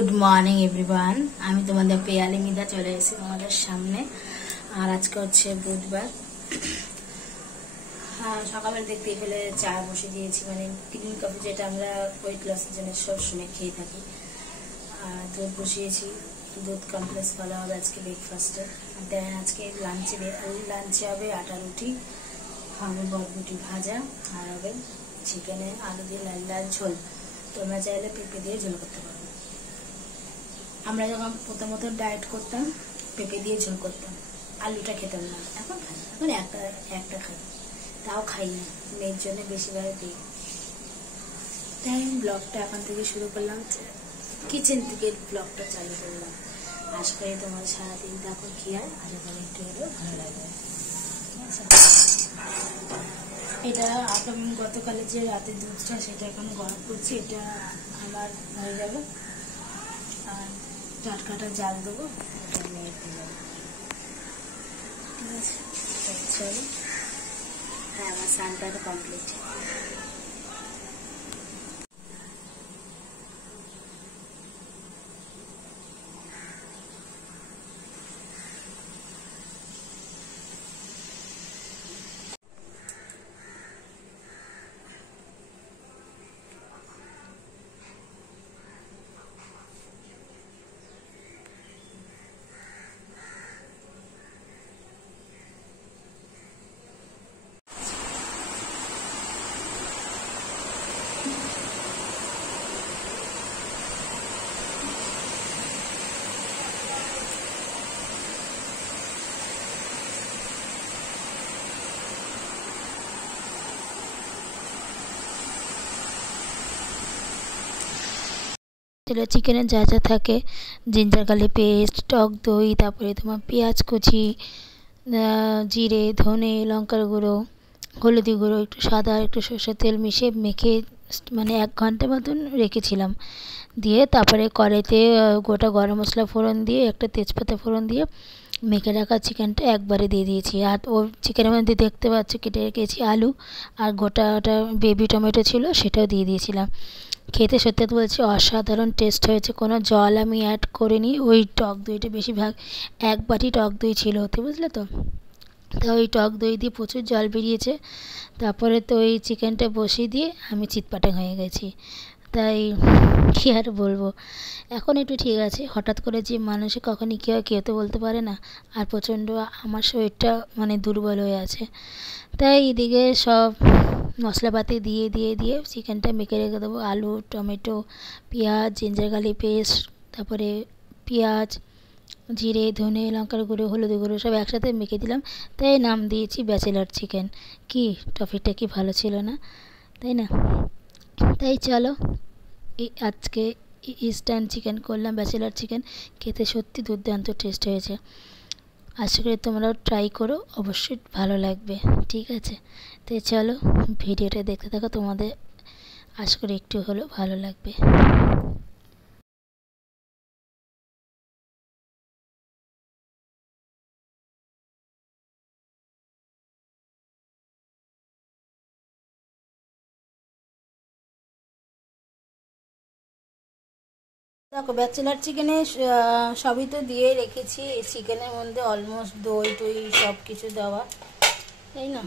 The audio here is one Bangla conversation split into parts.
Good morning everyone. আমি তোমাদের পেয়ালি মিদা চলে এসেছি তোমাদের সামনে। আর আজকে হচ্ছে বুধবার। সকালে দেখতে পেলে চা বসে দিয়েছি, মানে গ্রিন কফি, যেটা আমরা ওয়েট লসের জন্য সবসময় খেয়ে থাকি। আর দুধ বসিয়েছি, দুধ কমপ্লেক্স ভালো হবে আজকে ব্রেকফাস্টে। দেন আজকে লাঞ্চে হবে আটা রুটি, হবে বরবটি ভাজা, আর হবে চিকেনে আলু দিয়ে লাল লাল ঝোল। তোমরা চাইলে পেঁপে দিয়ে ঝোল করতে পারো। আমরা যখন প্রথমত ডায়েট করতাম পেঁপে দিয়ে ঝোল করতাম, আলুটা খেতাম না। এখন খাই, এখন একটা খাই, তাও খাই না, মেয়ের জন্য বেশিরভাগ দিই। তাই আমি ব্লগটা এখন থেকে শুরু করলাম, কিচেন থেকে ব্লগটা চালু করলাম। আশা করি তোমার সারাদিন দেখো কি হয়, আশা করি একটু হলেও ভালো লাগবে। এটা গতকালের যে রাতের দুধটা, সেটা এখন গরম করছি। এটা আমার হয়ে যাবে, আর টাটকাটা জাল দেবো, এটা মেয়ের দেবো। ঠিক আছে, চলো। হ্যাঁ, আমার স্নানটা কমপ্লিট। চিকেনের যা যা থাকে, জিঞ্জার গার্লিক পেস্ট, টক দই, তারপরে তোমার পেঁয়াজ কুচি, জিরে, ধনে, লঙ্কার গুঁড়ো, হলুদি গুঁড়ো, একটু সাদা আর একটু সরষের তেল মিশিয়ে মেখে মানে 1 ঘন্টা মতন রেখেছিলাম। দিয়ে তারপরে কড়াইতে গোটা গরম মশলা ফোড়ন দিয়ে, একটা তেজপাতা ফোড়ন দিয়ে মেখে রাখা চিকেনটা একবারে দিয়ে দিয়েছি। আর ও চিকেনের মধ্যে দেখতে পাচ্ছ কেটে রেখেছি আলু, আর গোটাটা বেবি টমেটো ছিল, সেটাও দিয়ে দিয়েছিলাম। খেতে সত্যি বলছি অসাধারণ টেস্ট হয়েছে। কোনো জল আমি অ্যাড করিনি। ওই টক দইটা বেশিরভাগ 1 বাটি টক দই ছিল ওতে, বুঝলে তো। তা ওই টক দই দিয়ে প্রচুর জল বেরিয়েছে। তারপরে তো ওই চিকেনটা বসিয়ে দিয়ে আমি চিৎপাটা হয়ে গেছি। তাই কী আর বলবো, এখন একটু ঠিক আছে। হঠাৎ করে যে মানুষের কখনই কী হয় কেউ তো বলতে পারে না। আর প্রচণ্ড আমার শরীরটা মানে দুর্বল হয়ে আছে। তাই এদিকে সব মশলাপাতি দিয়ে দিয়ে দিয়ে চিকেনটা মেখে রেখে দেবো। আলু, টমেটো, পেঁয়াজ, জিঞ্জার গার্লিক পেস্ট, তারপরে পেঁয়াজ, জিরে, ধনে, লঙ্কার গুঁড়ো, হলুদ গুঁড়ো সব একসাথে মেখে দিলাম। তাই নাম দিয়েছি ব্যাচেলার চিকেন। কি টপিকটা কি ভালো ছিল না, তাই না? তাই চলো, আজকে ইনস্ট্যান্ট চিকেন করলাম, ব্যাচেলার চিকেন। খেতে সত্যি দুর্দান্ত টেস্ট হয়েছে। আশা করি তোমরাও ট্রাই করো, অবশ্যই ভালো লাগবে। ঠিক আছে, তাই চলো ভিডিওটা দেখতে থাকো, তোমাদের আশা করি একটু হলেও ভালো লাগবে। দেখো, ব্যাচেলার চিকেনে সবই তো দিয়ে রেখেছি। এই চিকেনের মধ্যে অলমোস্ট দই টই সব কিছু দেওয়া, তাই না?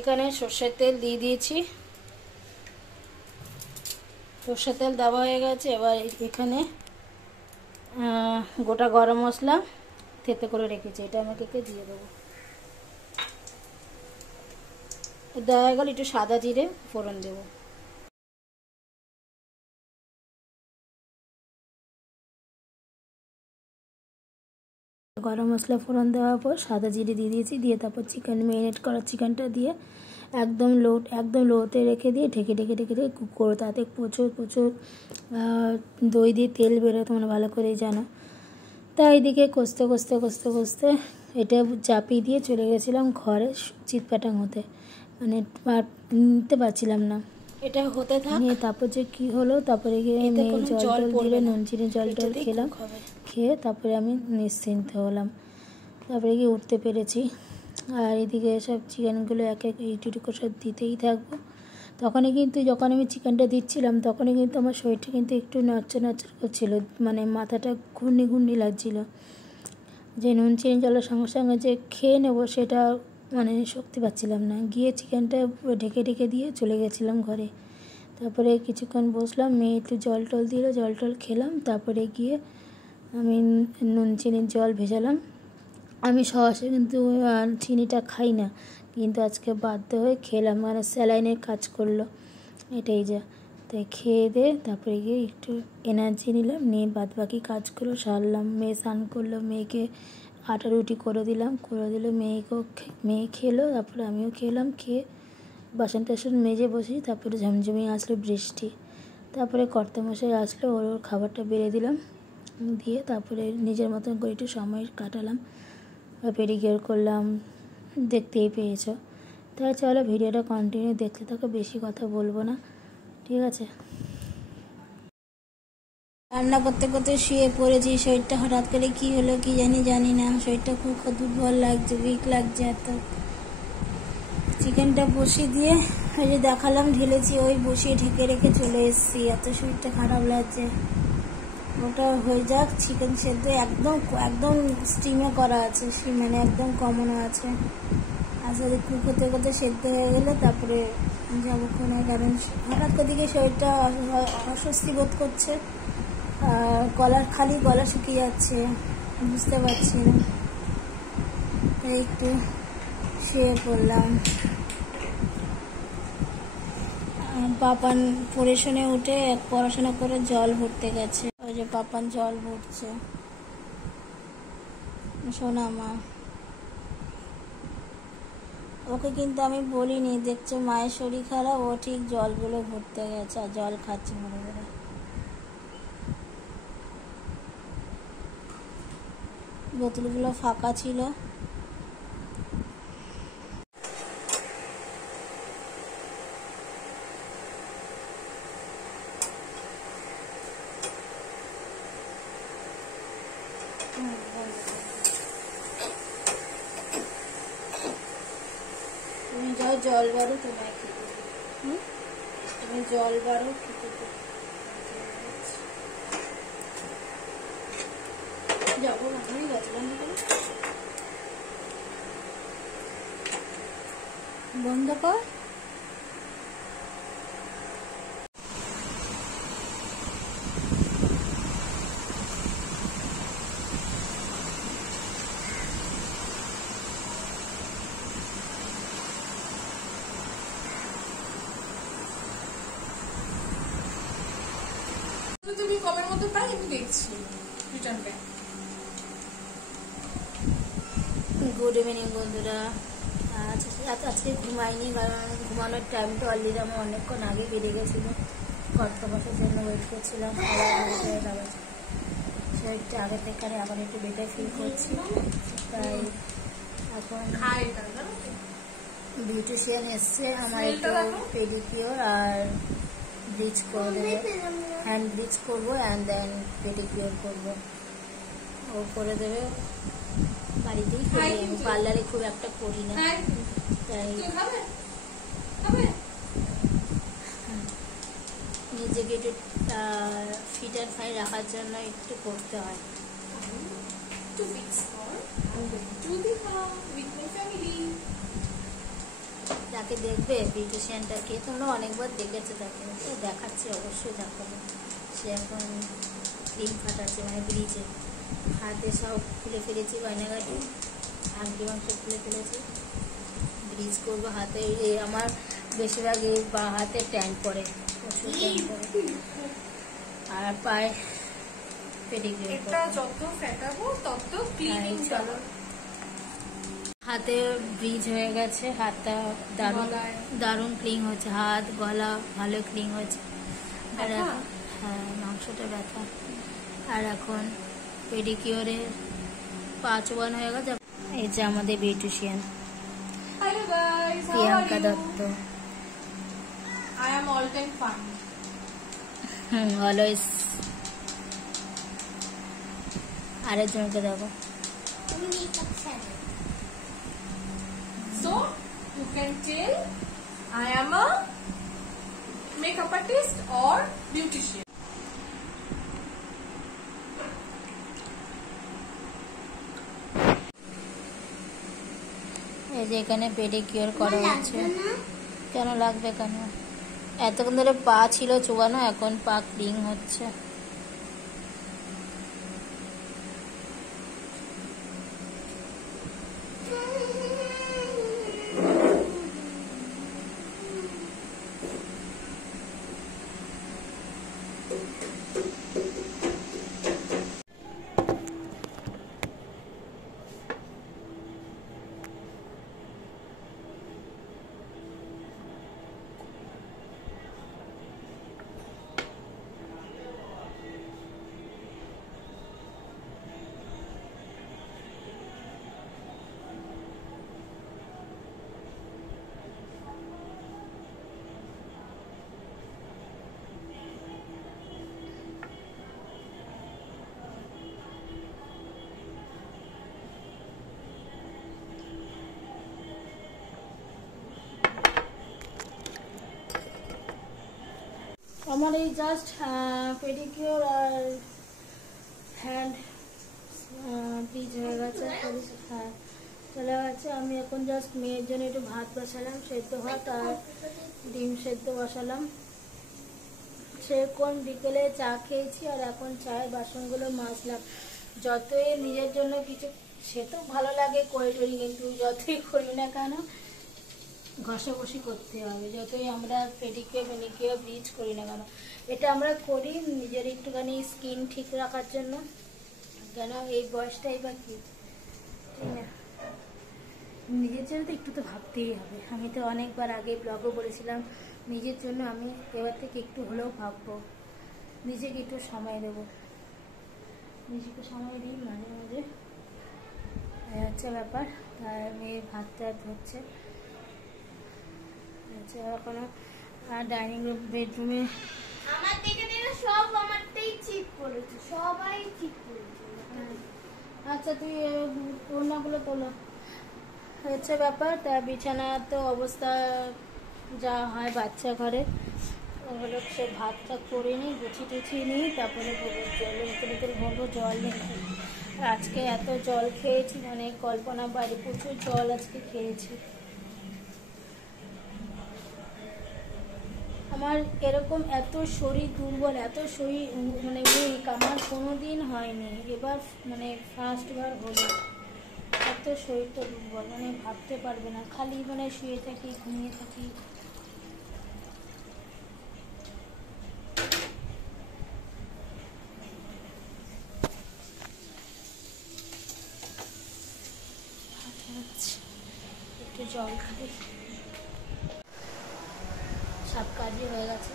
এখানে সর্ষের তেল দিয়ে দিয়েছি, সর্ষের তেল দেওয়া হয়ে গেছে। এবার এখানে গোটা গরম মশলা থেতে করে রেখেছি, এটা আমাকে দিয়ে দেবো। দেওয়া হয়ে গেল, একটু সাদা জিরে ফোড়ন দেবো। গরম মশলা ফোড়ন দেওয়ার পর সাদা জিরে দিয়ে দিয়েছি, দিয়ে তারপর চিকেন ম্যারিনেট করা চিকেনটা দিয়ে একদম লোতে রেখে দিয়ে ঢেকে ঢেকে ঢেকে ঢেকে কুক করো। তাতে প্রচুর প্রচুর দই দিয়ে তেল বেরোয়, তোমরা ভালো করেই জানো। তাই এদিকে কষতে কষতে কষতে কষতে এটা চাপিয়ে দিয়ে চলে গেছিলাম ঘরে চিৎপাটাং হতে, মানে নিতে পারছিলাম না। এটা হতে নিয়ে তারপর যে কী হলো, তারপরে গিয়ে মেয়ে জল দিলে, নুন চিনি জল টল খেলাম, খেয়ে তারপরে আমি নিশ্চিন্ত হলাম। তারপরে গিয়ে উঠতে পেরেছি। আর এদিকে সব চিকেনগুলো এক এক একটু করে সব দিতেই থাকবো। তখনই কিন্তু যখন আমি চিকেনটা দিচ্ছিলাম তখনই কিন্তু আমার শরীরটা কিন্তু একটু নড়চড় করছিল, মানে মাথাটা ঘূর্ণি ঘূর্ণি লাগছিল, যে নুন চিনি জলের সঙ্গে সঙ্গে যে খেয়ে নেবো সেটা মানে শক্তি পাচ্ছিলাম না। গিয়ে চিকেনটা ঢেকে ঢেকে দিয়ে চলে গেছিলাম ঘরে। তারপরে কিছুক্ষণ বসলাম, মেয়ে একটু জল টল দিল, জল টল খেলাম। তারপরে গিয়ে আমি নুন চিনির জল ভেজালাম। আমি সহসা কিন্তু চিনিটা খাই না, কিন্তু আজকে বাধ্য হয়ে খেলাম, মানে স্যালাইনের কাজ করলো এটাই যা। তাই খেয়ে দিয়ে তারপরে গিয়ে একটু এনার্জি নিলাম, নিয়ে বাদ বাকি কাজগুলো সারলাম। মেয়ে স্নান করলো, মেয়েকে আটা রুটি করে দিলাম, করে দিলে মেয়ে খেলো, তারপরে আমিও খেলাম। খেয়ে বাসন টাসন মেজে বসি। তারপরে ঝমঝমিয়ে আসলো বৃষ্টি, তারপরে কর্তামশাই আসলো, ওর খাবারটা বেড়ে দিলাম, দিয়ে তারপরে নিজের মতন করে একটু সময় কাটালাম, পেডিকিওর করলাম, দেখতেই পেয়েছো। তাই চলো ভিডিওটা কন্টিনিউ দেখতে থাকো, বেশি কথা বলবো না, ঠিক আছে। রান্না করতে করতে শুয়ে পড়েছি, শরীরটা হঠাৎ করে কি হলো কি জানি না, শরীরটা খুব দুর্বল লাগছে, উইক লাগছে এত। চিকেনটা বসিয়ে দিয়ে ওই যে দেখালাম ঢেলেছি, ওই বসিয়ে ঢেকে রেখে চলে এসেছি, এত শরীরটা খারাপ লাগছে। ওটা হয়ে যাক, চিকেন সেদ্ধ একদম একদম স্টিমে করা আছে, মানে একদম কমানো আছে। আচ্ছা করতে করতে সেদ্ধ হয়ে গেলে তারপরে যাবো কোনো, কারণ হঠাৎ করে দিকে শরীরটা অস্বস্তি বোধ করছে, গলা শুকিয়ে যাচ্ছে, বুঝতে পারছি না, তাই একটু শুয়ে পড়লাম। পাপান পড়ে শুনে উঠে পড়াশোনা করে জল ভরতে গেছে, ওই যে পাপান জল ভরছে, শোনা মা। ওকে কিন্তু আমি বলিনি, দেখছে মায়ের শরীর খারাপ, ও ঠিক জলগুলো ভরতে গেছে আর জল খাচ্ছে মনে করে। বোতলগুলো ফাঁকা ছিল। তুমি যাও জল বারো, তোমায় খেতে, তুমি জল বারো খেতে যাবো না, আমি গাছ বন্ধ করো, বন্ধ কর। তুমি কবের মতো পাই আমি দেখছি রিটার্ন ব্যাক। গুড ইভিনিং বন্ধুরা। আজকে ঘুমাইনি, কারণ ঘুমানোর টাইমটা অলরেডি আমার অনেকক্ষণ আগে বেরিয়ে গেছিলো, কর্তব্যের জন্য ওয়েট করছিলাম। শরীরটা আগে থেকে আবার একটু বেটার ফিল করছি, তাই এখন বিউটিশিয়ান এসছে, আমার একটু পেডিকিওর আর ব্লিচ করে দেবে, হ্যান্ড ব্লিচ করবো অ্যান্ড দেন পেডিকিওর করবো, ও করে দেবে। বাড়িতেই করি আমি, পার্লারে খুব একটা করি না, তাই নিজেকে একটু ফিট অ্যান্ড ফাইন রাখার জন্য একটু করতে হয়। যাকে দেখবে বিউটিশিয়ানটাকে, তোমরা অনেকবার দেখেছো তাকে, দেখাচ্ছি অবশ্যই দেখাবো। সে এখন ক্রিম ফাটাচ্ছে, মানে ব্রিজে হাতে সব খুলে ফেলেছি, গয়নাগাটি আংটি মাংস খুলে ফেলেছি, ব্রিজ করবো হাতে। আমার বেশিরভাগ এই বা হাতে ট্যান পড়ে, প্রচুর ট্যান পড়ে, আর পায়ে পেডিকিওর যত ফেটাবো তত ক্লিনিং। চলো হাতে ব্রিজ হয়ে গেছে, হাতটা দারুণ দারুণ ক্লিন হয়েছে, হাত গলা ভালো ক্লিন হয়েছে, আর হ্যাঁ মাংসটা ব্যথা। আর এখন পেডিকিওরে 5-1 হয়ে গেছে। এই যে আমাদের beautician Priyanka Dutta. I am all time fine. Always. আরেকজনকে দেখো, so you can tell I am a makeup artist और ब्यूटिशियन। এই যে এখানে পেডিকিওর করা হচ্ছে। কেন লাগবে কেন? এতক্ষণ ধরে পা ছিল চুবানো, এখন পা ক্লিন হচ্ছে। আমার এই জাস্ট পেডিকিওর আর হ্যান্ড ব্লিচ হয়ে গেছে। হ্যাঁ চলে গেছে। আমি এখন জাস্ট মেয়ের জন্য একটু ভাত বসালাম, সেদ্ধ ভাত আর ডিম সেদ্ধ বসালাম। সেরকম বিকেলে চা খেয়েছি আর এখন চায়ের বাসনগুলো মাজলাম। যতই নিজের জন্য কিছু, সে তো ভালো লাগে করে টরি, কিন্তু যতই করি না কেন ঘষাঘষি করতে হবে। যতই আমরা পেডিকিওর ম্যানিকিওর ব্লিচ করি না কেন, এটা আমরা করি নিজের একটুখানি স্কিন ঠিক রাখার জন্য। কেন এই বয়সটাই বা কি, ঠিক না? নিজের জন্য তো একটু তো ভাবতেই হবে। আমি তো অনেকবার আগে ব্লগও বলেছিলাম, নিজের জন্য আমি এবার থেকে একটু হলেও ভাববো, নিজেকে একটু সময় দেবো। নিজেকে সময় দিই মাঝে মাঝে, হচ্ছে ব্যাপার। তার মেয়ে ভাত টাত হচ্ছে। এখনো ডাইনিং রুম বেডরুমে আমার থেকে সব আমারটাই ঠিক করেছে, সবাই ঠিক করেছে। আচ্ছা তুই ওড়নাগুলো তোলো, হচ্ছে ব্যাপার। তা বিছানা তো অবস্থা যা হয় বাচ্চা ঘরে, ওগুলো সে ভাতটা করে নিই, গুছিয়ে টুছিয়ে নিই, তারপরে জল নিতে বলবো জল নিই। আজকে এত জল খেয়েছি, মানে কল্পনা বাইরে, প্রচুর জল আজকে খেয়েছি। আমার এরকম এত শরীর দুর্বল, এত শরীর মানে উইক আমার কোনোদিন হয়নি, এবার মানে ফার্স্টবার হলো। এত শরীরটা দুর্বল, মানে ভাবতে পারবে না, খালি মানে শুয়ে থাকি, ঘুমিয়ে থাকি। একটু জল খাই। সব কাজই হয়ে গেছে,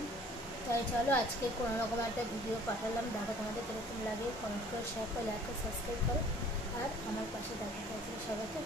তাই চলো আজকে কোনো রকম একটা ভিডিও পাঠালাম। দেখো তোমাদের কীরকম লাগে, কমেন্ট করে শেয়ার করে লাইক করে সাবস্ক্রাইব করো আর আমার পাশে দেখা। সবাইকে